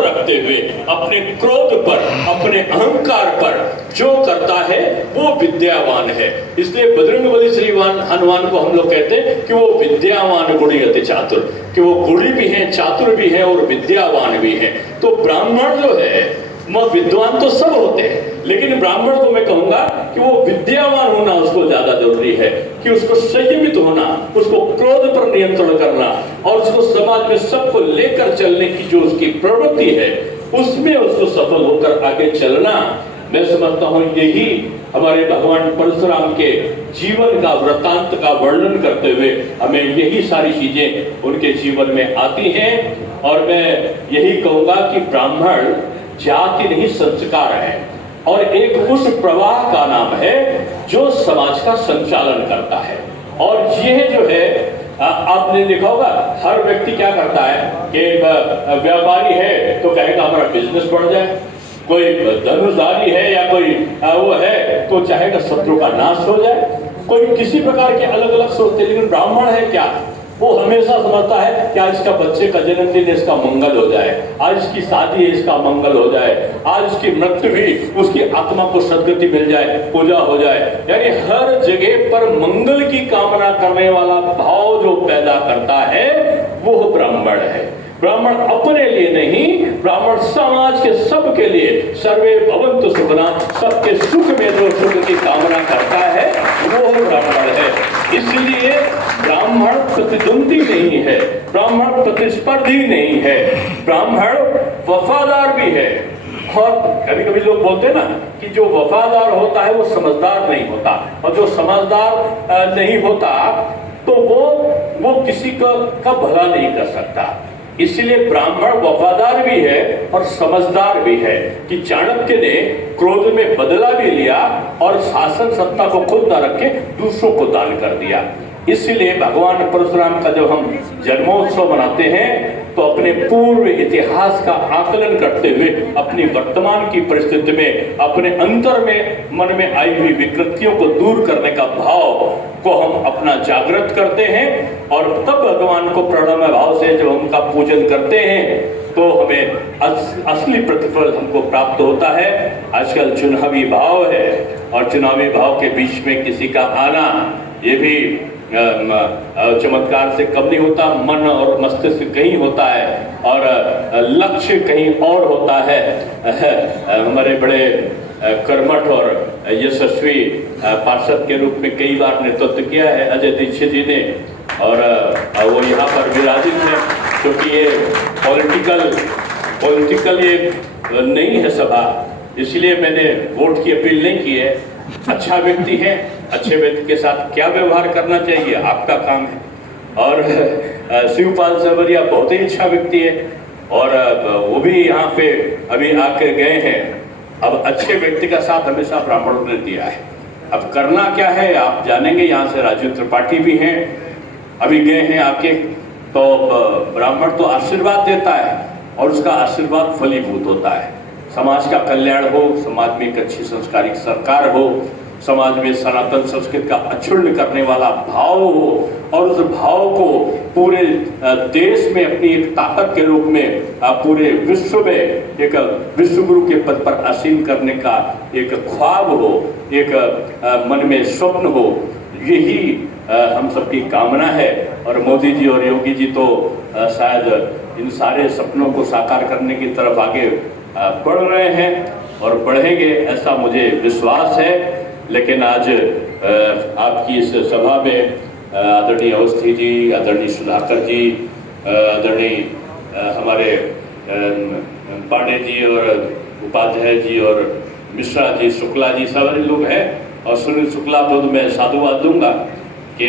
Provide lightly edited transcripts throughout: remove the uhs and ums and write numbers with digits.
रखते हुए अपने क्रोध पर, अपने अहंकार पर जो करता है वो विद्यावान है। इसलिए बजरंगबली श्री हनुमान को हम लोग कहते हैं कि वो विद्यावान गुणी अति चातुर, कि वो गुणी भी हैं, चातुर भी हैं और विद्यावान भी हैं। तो ब्राह्मण जो है, विद्वान तो सब होते हैं, लेकिन ब्राह्मण को मैं कहूंगा कि वो विद्यावान होना उसको ज्यादा जरूरी है, कि उसको संयमित होना, उसको क्रोध पर नियंत्रण करना और उसको समाज में सबको लेकर चलने की जो उसकी प्रवृत्ति है उसमें उसको सफल होकर आगे चलना। मैं समझता हूं यही हमारे भगवान परशुराम के जीवन का वृत्तांत का वर्णन करते हुए हमें यही सारी चीजें उनके जीवन में आती हैं। और मैं यही कहूंगा कि ब्राह्मण जाति नहीं संस्कार है, और एक उस प्रवाह का नाम है जो समाज का संचालन करता है। और यह जो है आपने देखा होगा, हर व्यक्ति क्या करता है कि व्यापारी है तो कहेगा हमारा बिजनेस बढ़ जाए, कोई धनुषधारी है या कोई वो है तो चाहेगा शत्रु का नाश हो जाए, कोई किसी प्रकार के अलग अलग सोचते। लेकिन ब्राह्मण है क्या, वो हमेशा समझता है कि आज इसका बच्चे का जन्मदिन है, इसका मंगल हो जाए, आज इसकी शादी है, इसका मंगल हो जाए, आज इसकी मृत्यु भी उसकी आत्मा को सद्गति मिल जाए, पूजा हो जाए। यानी हर जगह पर मंगल की कामना करने वाला भाव जो पैदा करता है वो ब्राह्मण है। ब्राह्मण अपने लिए नहीं, ब्राह्मण समाज के सबके लिए, सर्वे भवन्तु सुखिनः, सबके सुख में जो सुख की कामना करता है वो ब्राह्मण है। इसलिए ब्राह्मण प्रतिद्वंदी नहीं है, ब्राह्मण प्रतिस्पर्धी नहीं है, ब्राह्मण वफादार भी है। और कभी कभी लोग बोलते हैं ना कि जो वफादार होता है वो समझदार नहीं होता, और जो समझदार नहीं होता तो वो किसी का भला नहीं कर सकता। इसलिए ब्राह्मण वफादार भी है और समझदार भी है कि चाणक्य ने क्रोध में बदला भी लिया और शासन सत्ता को खुद न रखे दूसरों को दान कर दिया। इसलिए भगवान परशुराम का जब हम जन्मोत्सव मनाते हैं तो अपने पूर्व इतिहास का आकलन करते हुए अपनी वर्तमान की परिस्थिति में अपने अंतर में मन में आई हुई विकृतियों को दूर करने का भाव को हम अपना जागृत करते हैं। और तब भगवान को प्रणमय भाव से जब उनका पूजन करते हैं तो हमें असली प्रतिफल हमको प्राप्त होता है। आजकल चुनावी भाव है और चुनावी भाव के बीच में किसी का आना ये भी चमत्कार से कम नहीं होता। मन और मस्तिष्क कहीं होता है और लक्ष्य कहीं और होता है। हमारे बड़े कर्मठ और यशस्वी पार्षद के रूप में कई बार नेतृत्व किया है अजय दीक्षित जी ने, और वो यहाँ पर विराजित है क्योंकि ये पॉलिटिकल ये नहीं है सभा, इसलिए मैंने वोट की अपील नहीं की है। अच्छा व्यक्ति है, अच्छे व्यक्ति के साथ क्या व्यवहार करना चाहिए आपका काम है। और शिवपाल सबरिया बहुत ही अच्छा व्यक्ति है और वो भी यहाँ पे अभी आके गए हैं। अब अच्छे व्यक्ति का साथ हमेशा ब्राह्मणों ने दिया है। अब करना क्या है आप जानेंगे। यहाँ से राजीव त्रिपाठी भी हैं, अभी गए हैं आके। तो ब्राह्मण तो आशीर्वाद देता है और उसका आशीर्वाद फलीभूत होता है। समाज का कल्याण हो, समाज में एक अच्छी संस्कारिक सरकार हो, समाज में सनातन संस्कृति का अक्षुण्ण करने वाला भाव हो और उस भाव को पूरे देश में अपनी एक ताकत के रूप में पूरे विश्व में एक विश्व गुरु के पद पर आसीन करने का एक ख्वाब हो, एक मन में स्वप्न हो, यही हम सबकी कामना है। और मोदी जी और योगी जी तो शायद इन सारे सपनों को साकार करने की तरफ आगे बढ़ रहे हैं और बढ़ेंगे ऐसा मुझे विश्वास है। लेकिन आज आपकी इस सभा में आदरणीय अवस्थी जी, आदरणीय सुधाकर जी, आदरणीय हमारे पांडे जी और उपाध्याय जी और मिश्रा जी, शुक्ला जी, सारे लोग हैं। और सुनील शुक्ला को तो मैं साधुवाद दूंगा कि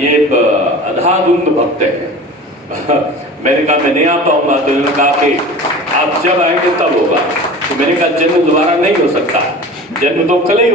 ये अंधाधुंध भक्त है। मैंने कहा मैं नहीं आ पाऊंगा तो उन्होंने कहा कि आप जब आएंगे तब होगा। तो मैंने कहा जन्म दोबारा नहीं हो सकता, जन्म तो कल ही